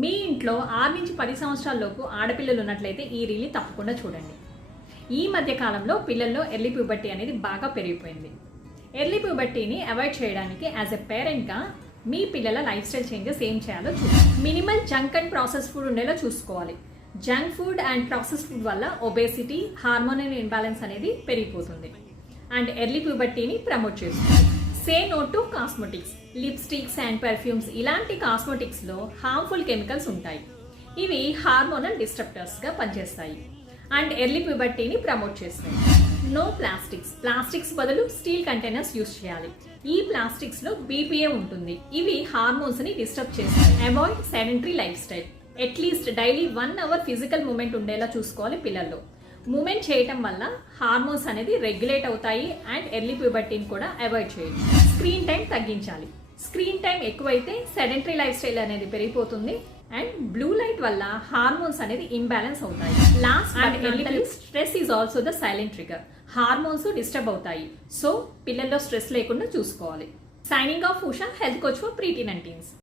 మీ ఇంట్లో 6 నుంచి 10 సంవత్సరాలలోపు ఆడపిల్లలు ఉన్నట్లయితే ఈ రీల్ని తప్పకుండా చూడండి. ఈ మధ్య కాలంలో పిల్లల్లో ఎర్లీ ప్యూబర్టీ అనేది బాగా పెరిగిపోయింది. ఎర్లీ ప్యూబర్టీని అవాయిడ్ చేయడానికి యాజ్ ఎ పేరెంట్గా మీ పిల్లల లైఫ్ స్టైల్ చేంజెస్ ఏం చేయాలో చూడండి. Minimal junk and process food ఉండేలా చూసుకోవాలి. Junk food and process food వల్ల ఒబేసిటీ, హార్మోనల్ ఇంబ్యాలెన్స్ అనేది పెరిగిపోతుంది అండ్ ఎర్లీ ప్యూబర్టీని ప్రమోట్ చేస్తుంది. Say no to cosmetics. Lipsticks and perfumes ఇలాంటి కాస్మెటిక్స్లో హార్మ్ఫుల్ కెమికల్స్ ఉంటాయి. ఇవి హార్మోనల్ డిస్ట్రప్టర్స్గా పనిచేస్తాయి అండ్ ఎర్లీ ప్యూబర్టీని ప్రమోట్ చేస్తాయి. No plastics. ప్లాస్టిక్స్ బదులు స్టీల్ కంటైనర్స్ యూస్ చేయాలి. ఈ ప్లాస్టిక్స్లో BPA ఉంటుంది. ఇవి హార్మోన్స్ని డిస్టర్బ్ చేస్తాయి. Avoid sedentary life style. At least daily 1 hour physical movement ఉండేలా చూసుకోవాలి పిల్లల్లో. మూమెంట్ చేయటం వల్ల హార్మోన్స్ అనేది రెగ్యులేట్ అవుతాయి అండ్ ఎర్లీ ప్యూబర్టీని కూడా అవాయిడ్ చేయొచ్చు. స్క్రీన్ టైం తగ్గించాలి. స్క్రీన్ టైం ఎక్కువైతే సెడెంటరీ లైఫ్ స్టైల్ అనేది పెరిగిపోతుంది అండ్ బ్లూ లైట్ వల్ల హార్మోన్స్ అనేది ఇంబ్యాలెన్స్ అవుతాయి. Last and early stress is also the silent trigger. Hormones disturb అవుతాయి. సో పిల్లల్లో స్ట్రెస్ లేకుండా చూసుకోవాలి. Signing off Usha, health coach for preteen and teens.